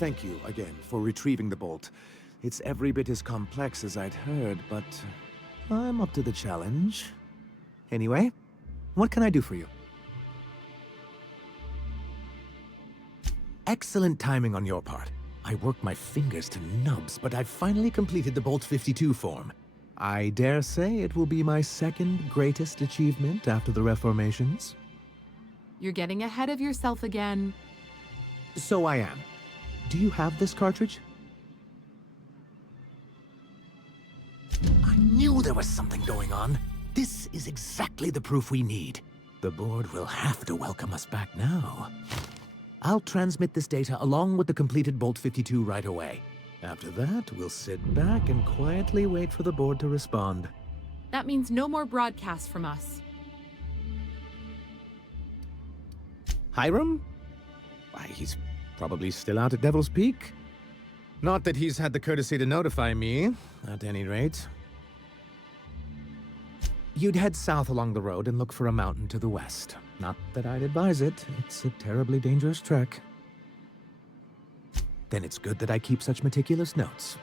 thank you again for retrieving the bolt. It's every bit as complex as I'd heard, but I'm up to the challenge. Anyway, what can I do for you? Excellent timing on your part. I worked my fingers to nubs, but I've finally completed the Bolt 52 form. I dare say it will be my second greatest achievement after the Reformations. You're getting ahead of yourself again. So I am. Do you have this cartridge? I knew there was something going on. This is exactly the proof we need. The board will have to welcome us back now. I'll transmit this data along with the completed Bolt 52 right away. After that, we'll sit back and quietly wait for the board to respond. That means no more broadcasts from us. Hiram? Why, he's probably still out at Devil's Peak. Not that he's had the courtesy to notify me, at any rate. You'd head south along the road and look for a mountain to the west. Not that I'd advise it. It's a terribly dangerous trek. Then it's good that I keep such meticulous notes.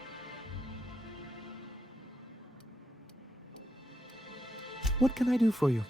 What can I do for you?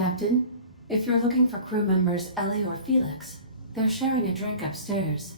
Captain, if you're looking for crew members Ellie or Felix, they're sharing a drink upstairs.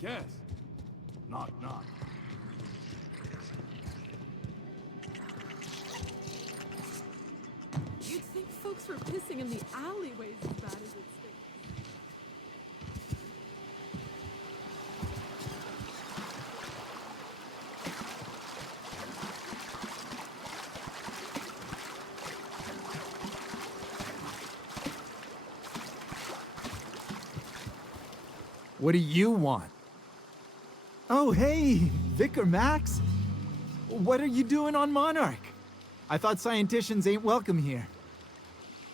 guess. Knock, knock. You'd think folks were pissing in the alleyways as bad as it stinks. What do you want? Oh, hey, Vicar Max. What are you doing on Monarch? I thought scienticians ain't welcome here.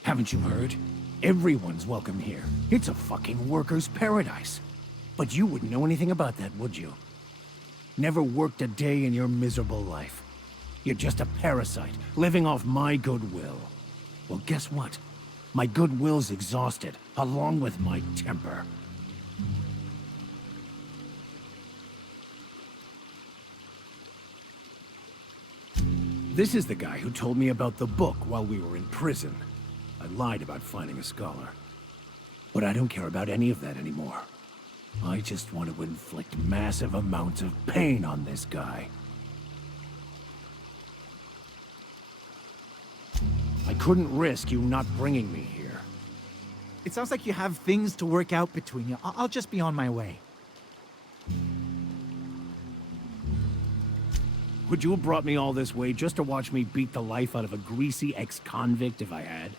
Haven't you heard? Everyone's welcome here. It's a fucking worker's paradise. But you wouldn't know anything about that, would you? Never worked a day in your miserable life. You're just a parasite, living off my goodwill. Well, guess what? My goodwill's exhausted, along with my temper. This is the guy who told me about the book while we were in prison. I lied about finding a scholar. But I don't care about any of that anymore. I just want to inflict massive amounts of pain on this guy. I couldn't risk you not bringing me here. It sounds like you have things to work out between you. I'll just be on my way. Would you have brought me all this way just to watch me beat the life out of a greasy ex-convict if I had?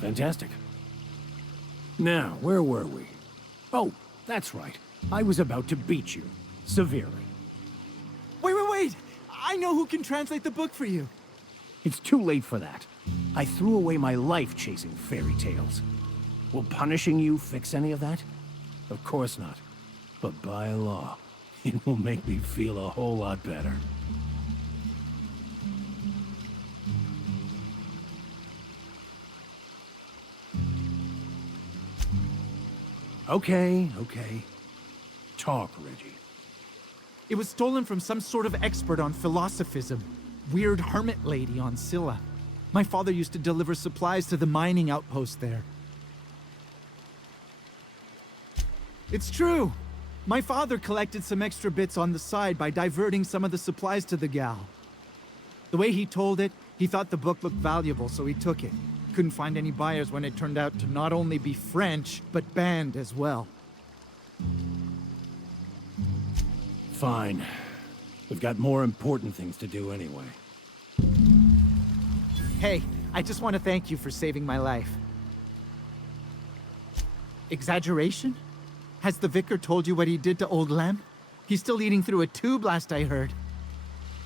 Fantastic. Now, where were we? Oh, that's right. I was about to beat you. Severely. Wait! I know who can translate the book for you. It's too late for that. I threw away my life chasing fairy tales. Will punishing you fix any of that? Of course not. But by law, it will make me feel a whole lot better. Okay. Talk, Reggie. It was stolen from some sort of expert on philosophism. Weird hermit lady on Scylla. My father used to deliver supplies to the mining outpost there. It's true. My father collected some extra bits on the side by diverting some of the supplies to the gal. The way he told it, he thought the book looked valuable, so he took it. Couldn't find any buyers when it turned out to not only be French, but banned as well. Fine. We've got more important things to do anyway. Hey, I just want to thank you for saving my life. Exaggeration? Has the vicar told you what he did to old Lem? He's still eating through a tube last I heard.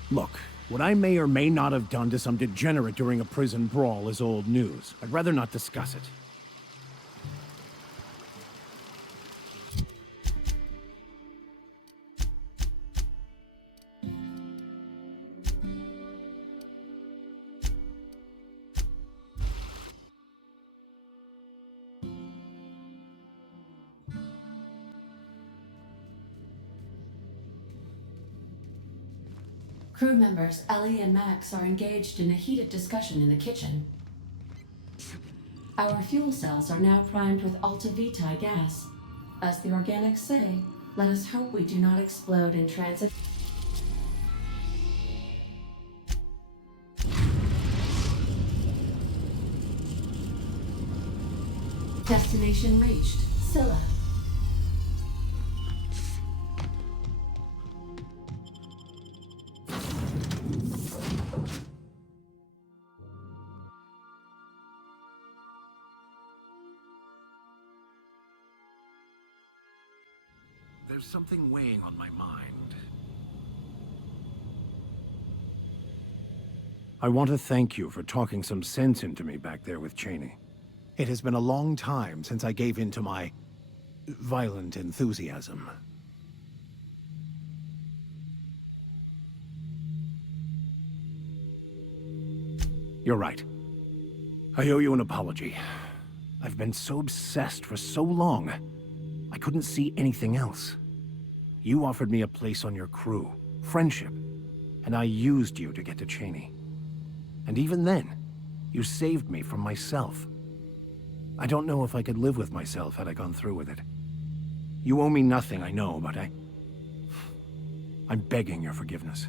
Look, what I may or may not have done to some degenerate during a prison brawl is old news. I'd rather not discuss it. Crew members Ellie and Max are engaged in a heated discussion in the kitchen. Our fuel cells are now primed with Alta Vitae gas. As the organics say, let us hope we do not explode in transit. Destination reached. Scylla. There's something weighing on my mind. I want to thank you for talking some sense into me back there with Cheney. It has been a long time since I gave in to my violent enthusiasm. You're right. I owe you an apology. I've been so obsessed for so long, I couldn't see anything else. You offered me a place on your crew, friendship, and I used you to get to Cheney. And even then, you saved me from myself. I don't know if I could live with myself had I gone through with it. You owe me nothing, I know, but I'm begging your forgiveness.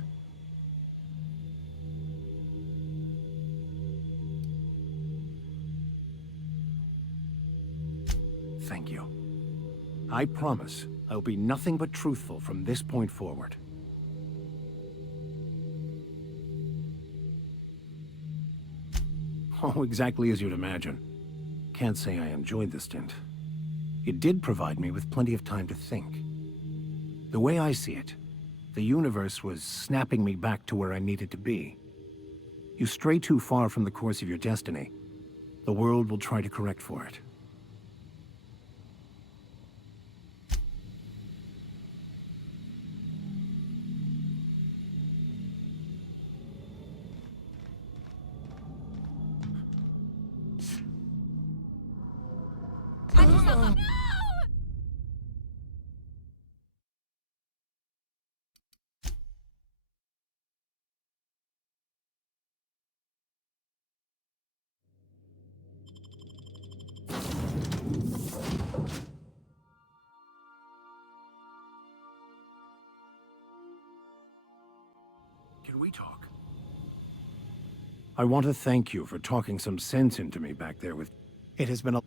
Thank you. I promise I'll be nothing but truthful from this point forward. Oh, exactly as you'd imagine. Can't say I enjoyed the stint. It did provide me with plenty of time to think. The way I see it, the universe was snapping me back to where I needed to be. You stray too far from the course of your destiny, the world will try to correct for it. Can we talk? I want to thank you for talking some sense into me back there with... It has been a...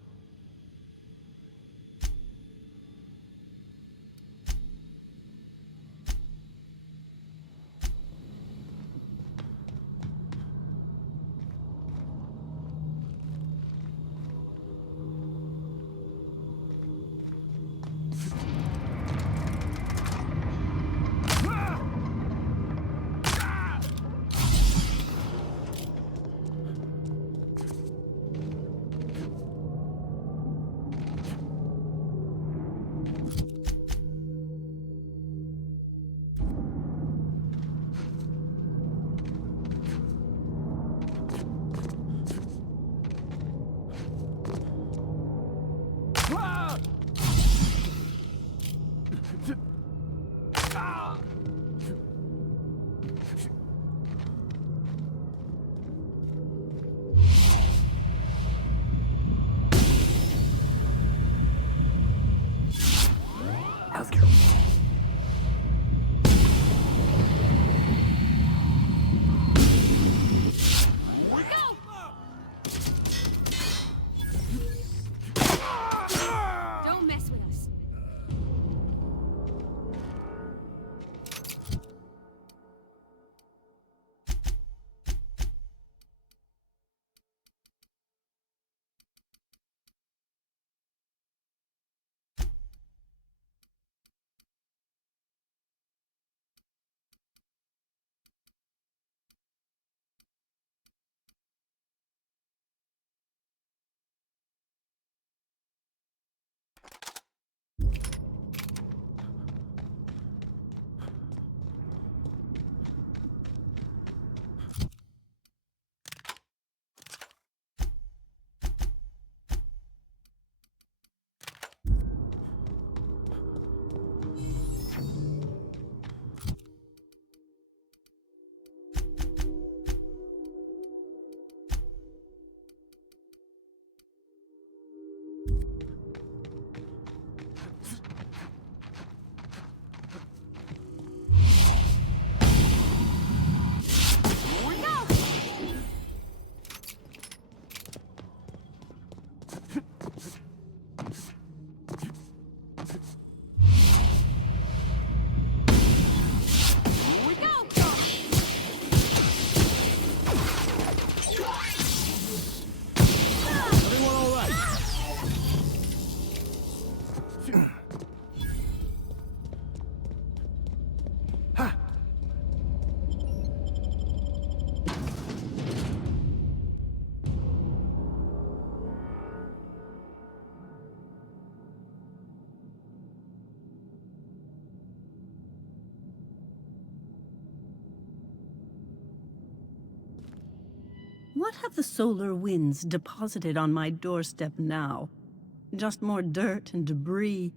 Don't mess with us. What have the solar winds deposited on my doorstep now? Just more dirt and debris?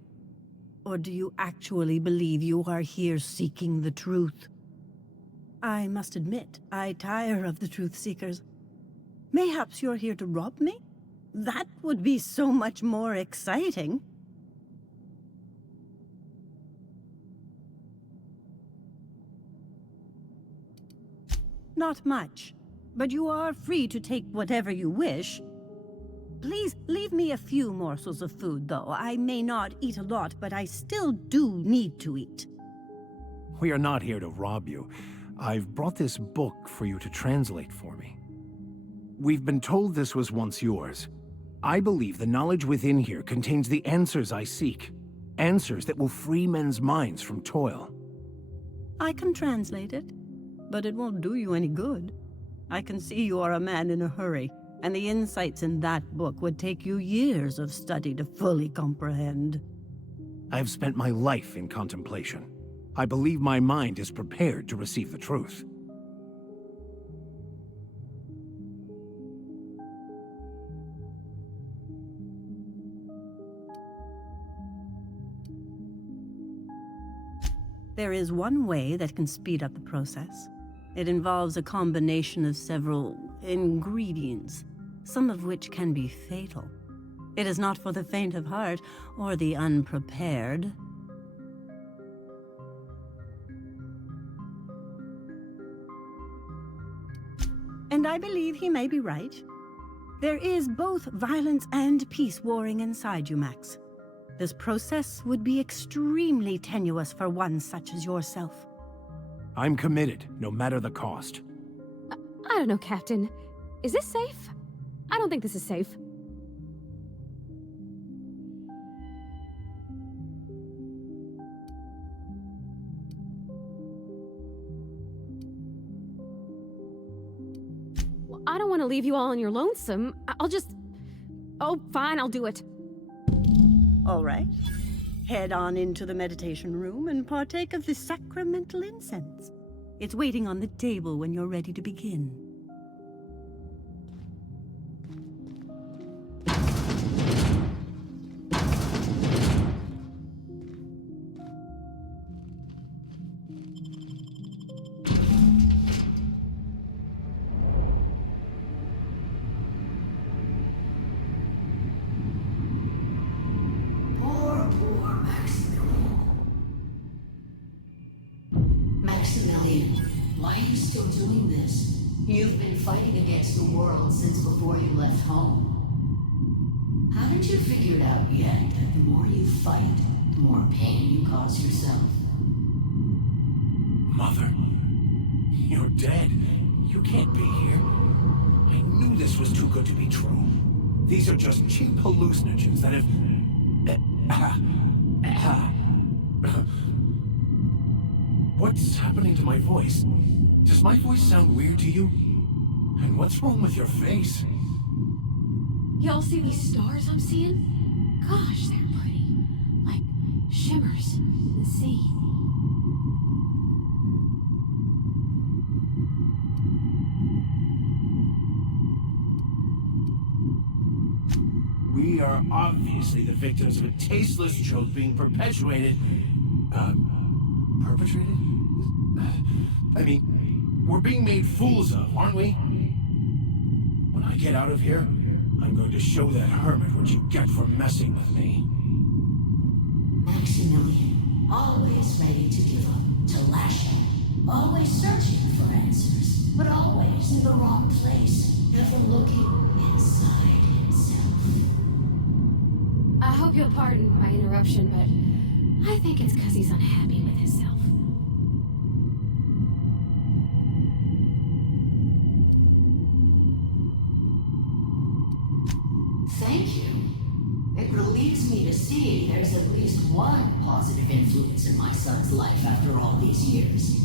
Or do you actually believe you are here seeking the truth? I must admit, I tire of the truth seekers. Mayhaps you're here to rob me? That would be so much more exciting. Not much, but you are free to take whatever you wish. Please leave me a few morsels of food, though. I may not eat a lot, but I still do need to eat. We are not here to rob you. I've brought this book for you to translate for me. We've been told this was once yours. I believe the knowledge within here contains the answers I seek. Answers that will free men's minds from toil. I can translate it, but it won't do you any good. I can see you are a man in a hurry, and the insights in that book would take you years of study to fully comprehend. I have spent my life in contemplation. I believe my mind is prepared to receive the truth. There is one way that can speed up the process. It involves a combination of several ingredients, some of which can be fatal. It is not for the faint of heart or the unprepared. And I believe he may be right. There is both violence and peace warring inside you, Max. This process would be extremely tenuous for one such as yourself. I'm committed, no matter the cost. I don't know, Captain. Is this safe? I don't think this is safe. Well, I don't want to leave you all on your lonesome. I'll just... Oh, fine, I'll do it. All right. Head on into the meditation room and partake of the sacramental incense. It's waiting on the table when you're ready to begin. Maximilian, why are you still doing this? You've been fighting against the world since before you left home. Haven't you figured out yet that the more you fight, the more pain you cause yourself? Mother, you're dead. You can't be here. I knew this was too good to be true. These are just cheap hallucinogens that have... What's happening to my voice? Does my voice sound weird to you? And what's wrong with your face? Y'all see these stars I'm seeing? Gosh, they're pretty. Like shimmers in the sea. We are obviously the victims of a tasteless joke being perpetuated. Perpetrated? I mean, we're being made fools of, aren't we? When I get out of here, I'm going to show that hermit what you get for messing with me. Maximilian, always ready to give up, to lash out, always searching for answers, but always in the wrong place, never looking inside himself. I hope you'll pardon my interruption, but I think it's because he's unhappy with himself. Thank you. It relieves me to see there's at least one positive influence in my son's life after all these years.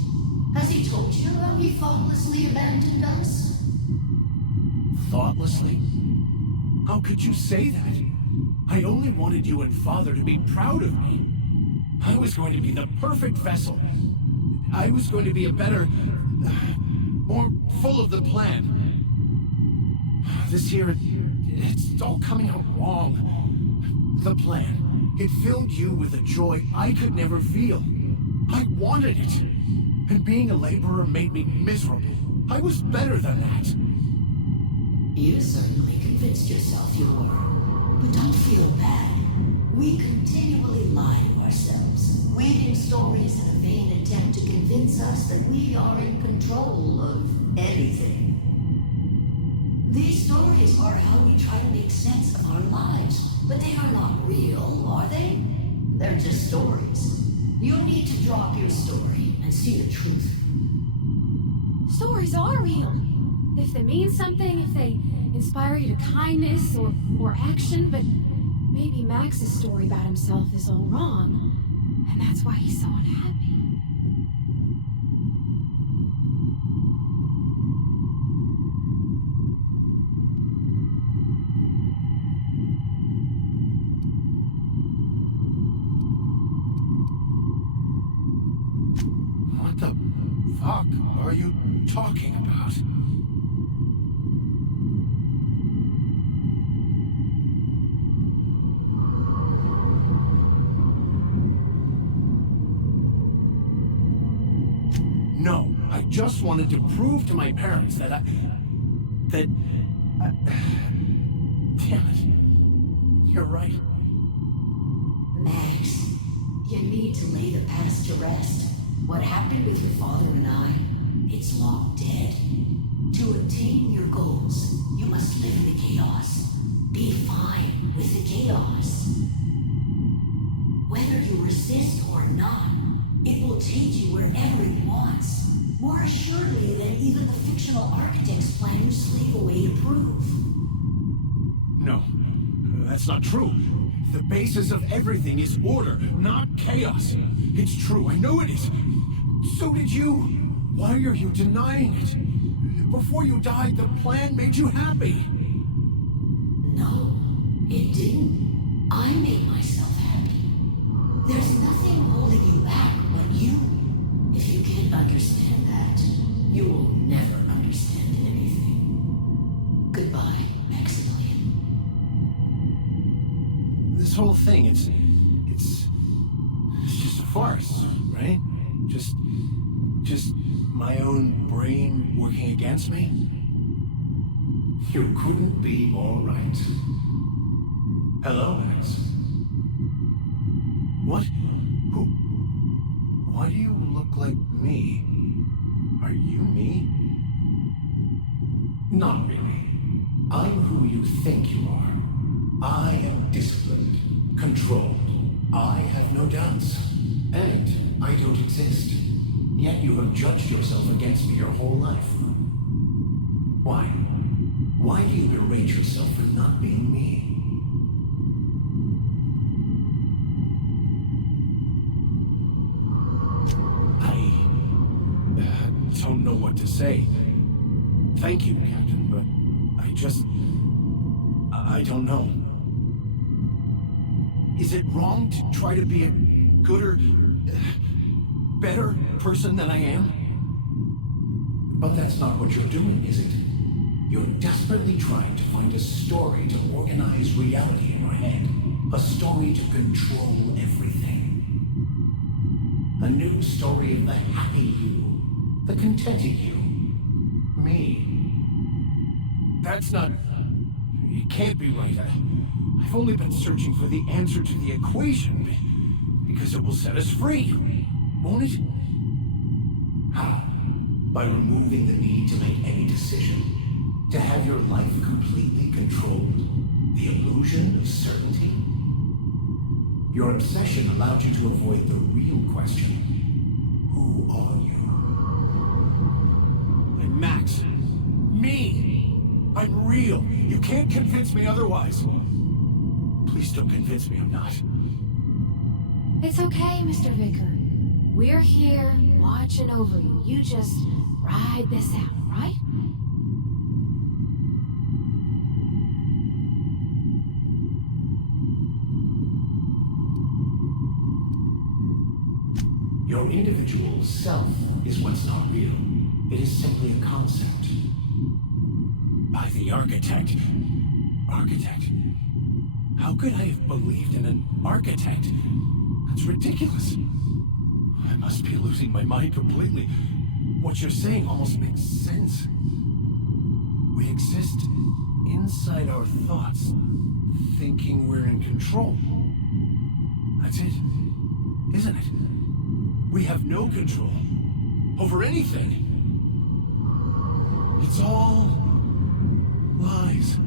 Has he told you how he thoughtlessly abandoned us? Thoughtlessly? How could you say that? I only wanted you and Father to be proud of me. I was going to be the perfect vessel. I was going to be a better... more full of the plan. This year, it's all coming out wrong. The plan, it filled you with a joy I could never feel. I wanted it. And being a laborer made me miserable. I was better than that. You certainly can convinced yourself you were. But don't feel bad. We continually lie to ourselves, weaving stories in a vain attempt to convince us that we are in control of anything. These stories are how we try to make sense of our lives, but they are not real, are they? They're just stories. You need to drop your story and see the truth. Stories are real. If they mean something, if they inspire you to kindness or action, but maybe Max's story about himself is all wrong, and that's why he's so unhappy. What the fuck are you talking about? No, I just wanted to prove to my parents that damn it. You're right. Max, you need to lay the past to rest. What happened with your father and I, it's long dead. To attain your goals, you must live in the chaos. Be fine with the chaos. Whether you resist or not, it will take you wherever it wants. More assuredly than even the fictional architects plan your slave away to prove. No, that's not true. The basis of everything is order, not chaos. It's true, I know it is. So did you. Why are you denying it? Before you died, the plan made you happy. No, it didn't. I made myself happy. There's nothing holding you back but you. If you can't understand that, you will never understand anything. Goodbye, Maximilian. This whole thing, it's just a farce, right? Just my own brain working against me? You couldn't be more right. Hello, Max. What? Who? Why do you look like me? Are you me? Not really. I'm who you think you are. I am disciplined, controlled. I have no doubts. And I don't exist. Yet you have judged yourself against me your whole life. Why? Why do you berate yourself for not being me? I don't know what to say. Thank you, Captain, but I don't know. Is it wrong to try to be a gooder, better person than I am? But that's not what you're doing, is it? You're desperately trying to find a story to organize reality in your head. A story to control everything. A new story of the happy you, the contented you. Me. That's not... It can't be right. I've only been searching for the answer to the equation, because it will set us free, won't it? How? By removing the need to make any decision, to have your life completely controlled, the illusion of certainty. Your obsession allowed you to avoid the real question. Who are you? I'm Max. Me! I'm real. You can't convince me otherwise. Please don't convince me I'm not. It's okay, Mr. Vicker. We're here, watching over you. You just ride this out, right? Your individual self is what's not real. It is simply a concept. By the architect. Architect? How could I have believed in an architect? That's ridiculous. I must be losing my mind completely. What you're saying almost makes sense. We exist inside our thoughts, thinking we're in control. That's it, isn't it? We have no control over anything. It's all lies.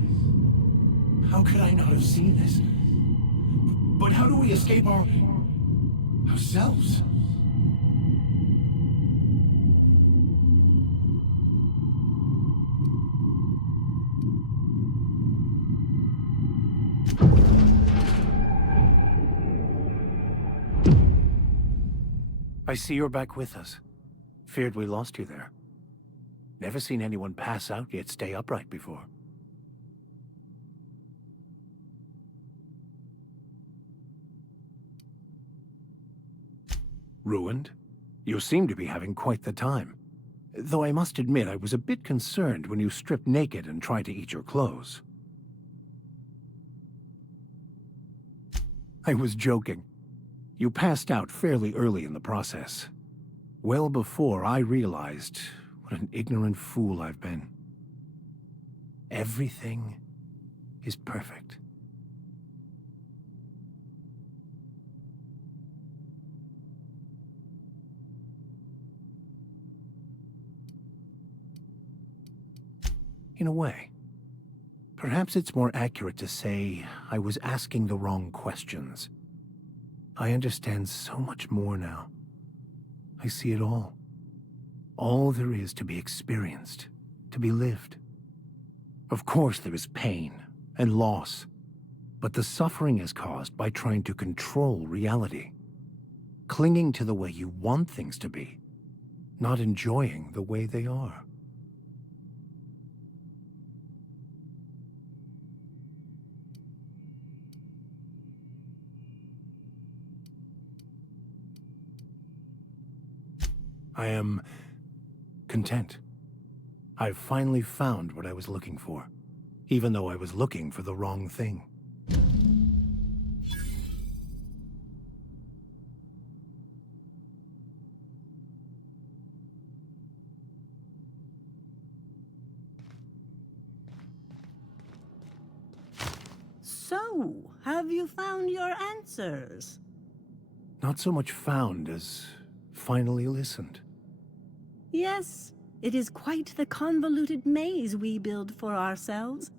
How could I not have seen this? But how do we escape ourselves? I see you're back with us. Feared we lost you there. Never seen anyone pass out yet stay upright before. Ruined? You seem to be having quite the time. Though I must admit I was a bit concerned when you stripped naked and tried to eat your clothes. I was joking. You passed out fairly early in the process. Well before I realized what an ignorant fool I've been. Everything is perfect. In a way. Perhaps it's more accurate to say I was asking the wrong questions. I understand so much more now. I see it all. All there is to be experienced, to be lived. Of course there is pain and loss, but the suffering is caused by trying to control reality, clinging to the way you want things to be, not enjoying the way they are. I am content. I've finally found what I was looking for, even though I was looking for the wrong thing. So, have you found your answers? Not so much found as finally listened. Yes, it is quite the convoluted maze we build for ourselves.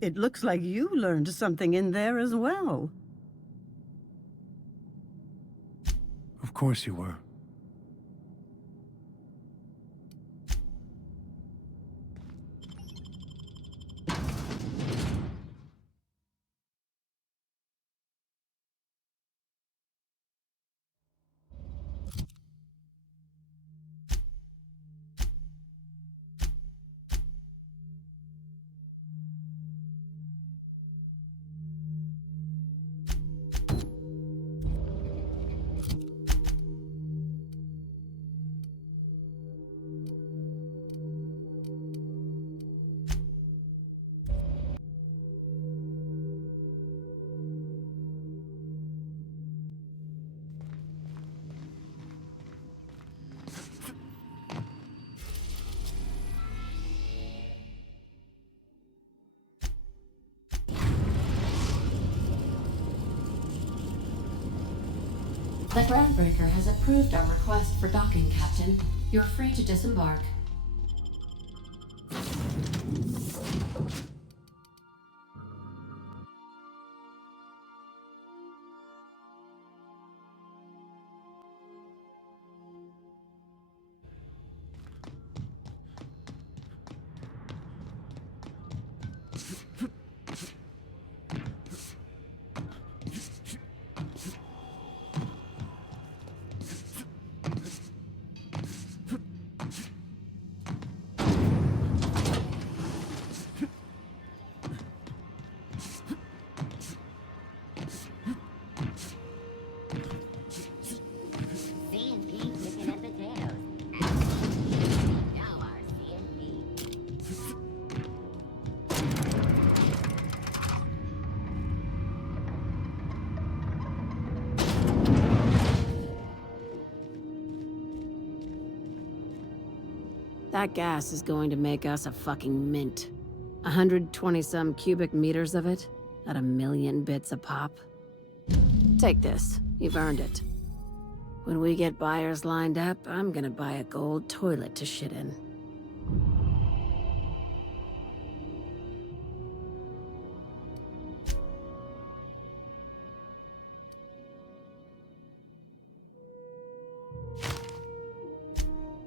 It looks like you learned something in there as well. Of course you were. The Groundbreaker has approved our request for docking, Captain. You're free to disembark. That gas is going to make us a fucking mint. 120-some cubic meters of it, at 1,000,000 bits a pop. Take this. You've earned it. When we get buyers lined up, I'm gonna buy a gold toilet to shit in.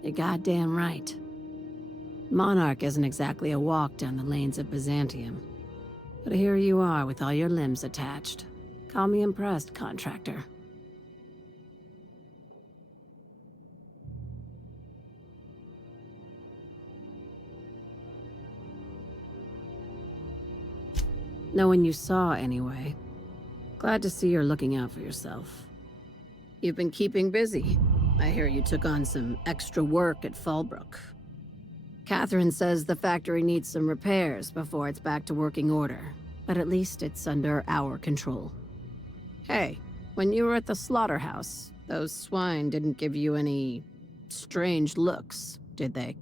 You're goddamn right. Monarch isn't exactly a walk down the lanes of Byzantium. But here you are with all your limbs attached. Call me impressed, contractor. No one you saw, anyway. Glad to see you're looking out for yourself. You've been keeping busy. I hear you took on some extra work at Fallbrook. Catherine says the factory needs some repairs before it's back to working order, but at least it's under our control. Hey, when you were at the slaughterhouse, those swine didn't give you any strange looks, did they?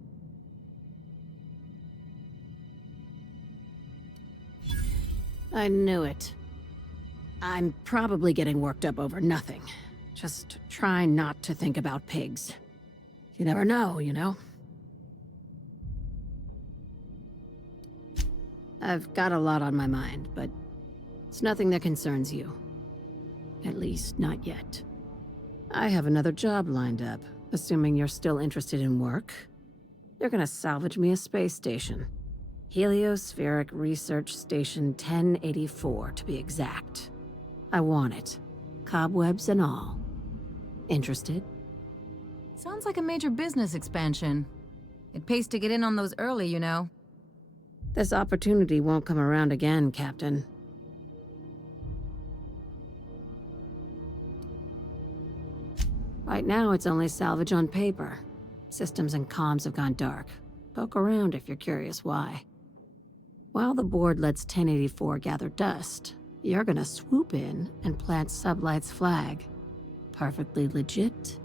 I knew it. I'm probably getting worked up over nothing. Just try not to think about pigs. You never know, you know? I've got a lot on my mind, but it's nothing that concerns you. At least, not yet. I have another job lined up, assuming you're still interested in work. You're gonna salvage me a space station. Heliospheric Research Station 1084, to be exact. I want it. Cobwebs and all. Interested? Sounds like a major business expansion. It pays to get in on those early, you know. This opportunity won't come around again, Captain. Right now, it's only salvage on paper. Systems and comms have gone dark. Poke around if you're curious why. While the board lets 1084 gather dust, you're gonna swoop in and plant Sublight's flag. Perfectly legit,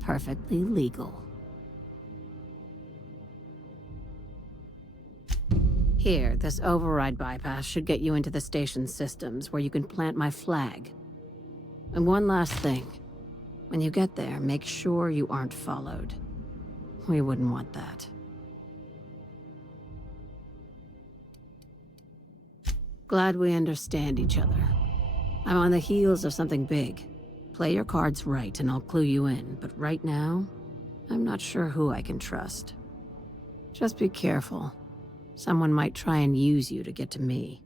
perfectly legal. Here, this override bypass should get you into the station's systems where you can plant my flag. And one last thing. When you get there, make sure you aren't followed. We wouldn't want that. Glad we understand each other. I'm on the heels of something big. Play your cards right and I'll clue you in, but right now, I'm not sure who I can trust. Just be careful. Someone might try and use you to get to me.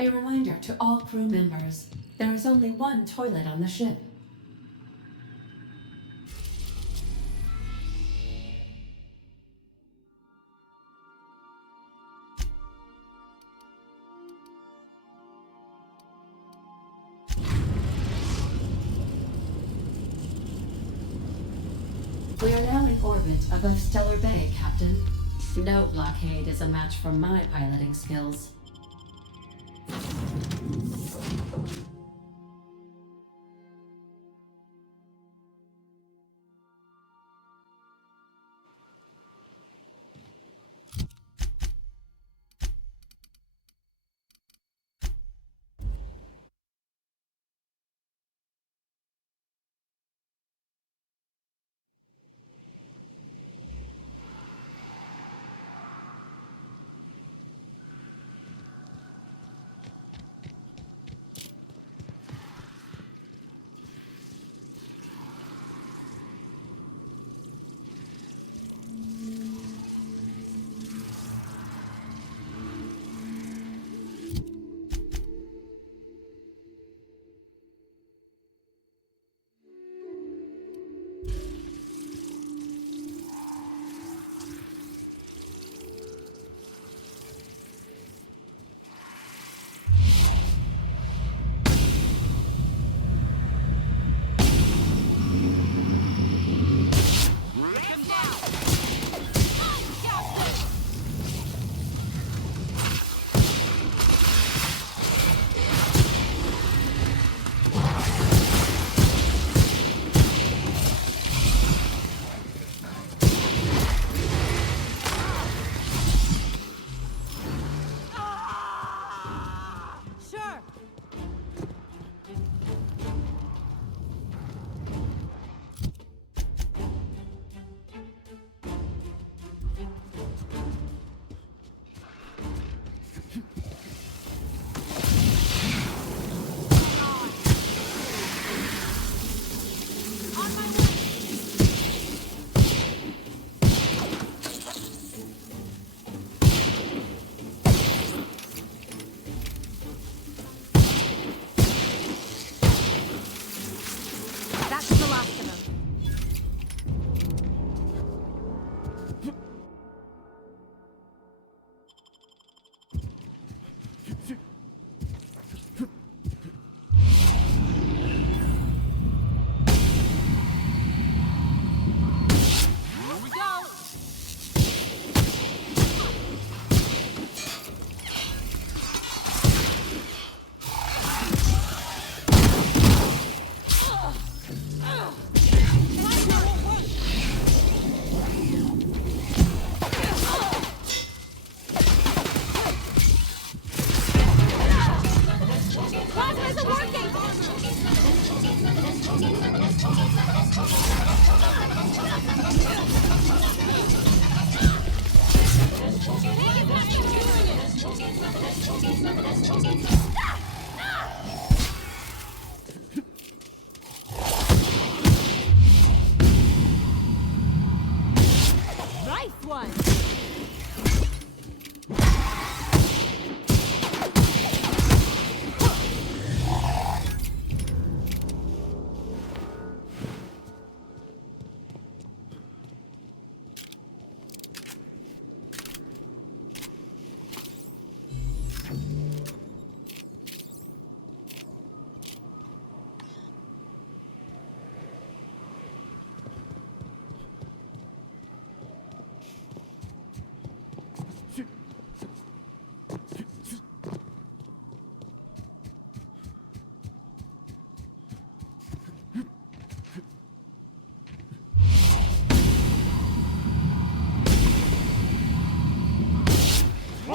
A reminder to all crew members, there is only one toilet on the ship. We are now in orbit above Stellar Bay, Captain. No blockade is a match for my piloting skills.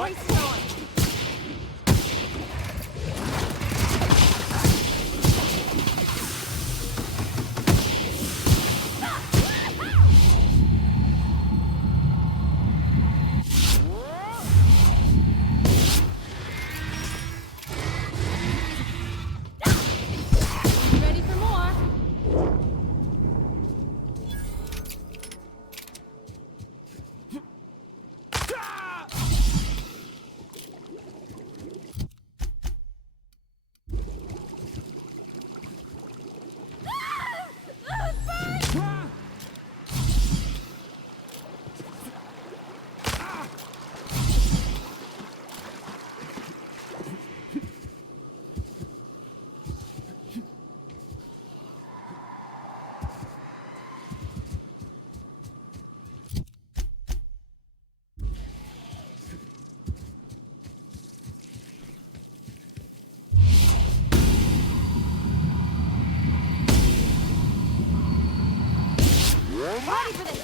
last one! Ready for more? Ready for the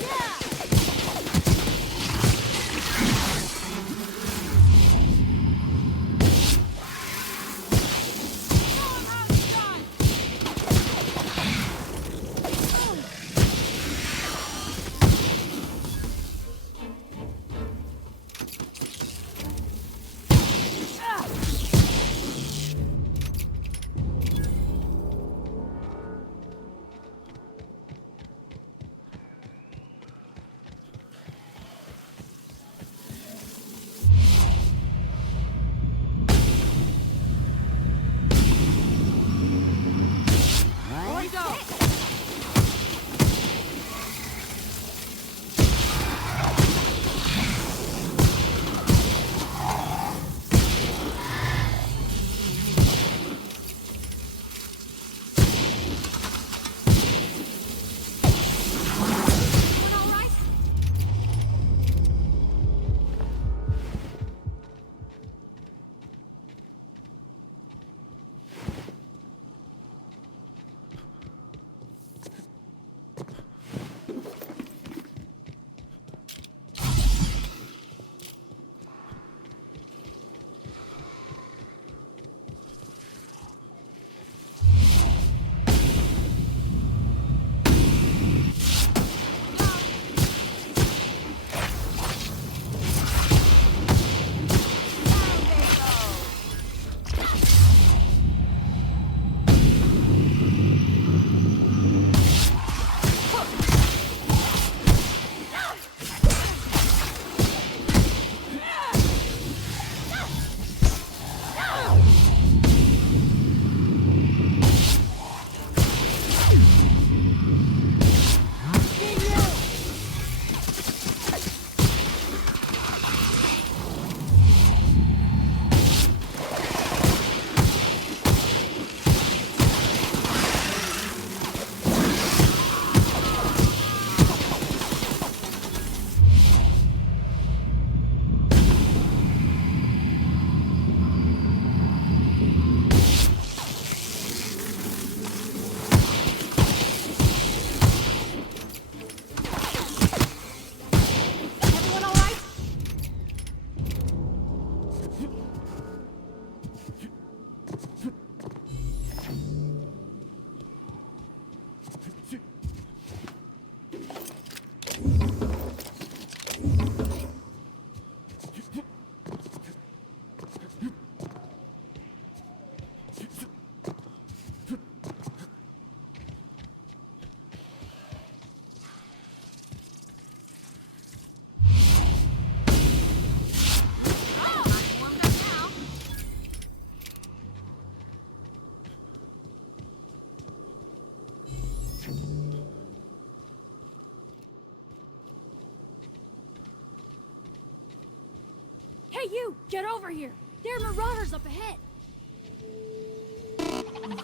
you! Get over here! There are marauders up ahead!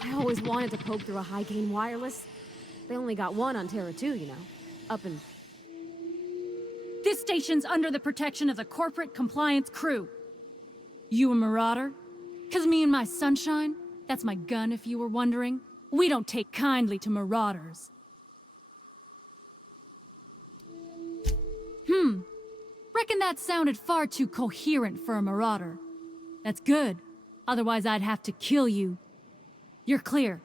I always wanted to poke through a high-gain wireless. They only got one on Terra 2, you know. Up in... This station's under the protection of the corporate compliance crew. You a marauder? 'Cause me and my sunshine, that's my gun if you were wondering, we don't take kindly to marauders. Reckon that sounded far too coherent for a marauder. That's good. Otherwise I'd have to kill you. You're clear,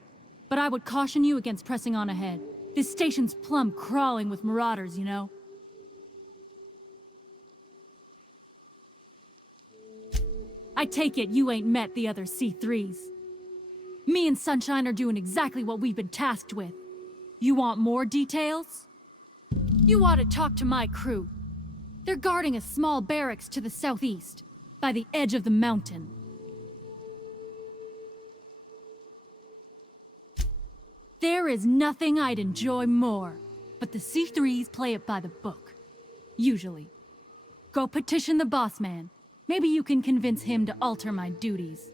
but I would caution you against pressing on ahead. This station's plumb crawling with marauders, you know? I take it you ain't met the other C3s. Me and Sunshine are doing exactly what we've been tasked with. You want more details? You ought to talk to my crew. They're guarding a small barracks to the southeast, by the edge of the mountain. There is nothing I'd enjoy more, but the C3s play it by the book. Usually. Go petition the boss man. Maybe you can convince him to alter my duties.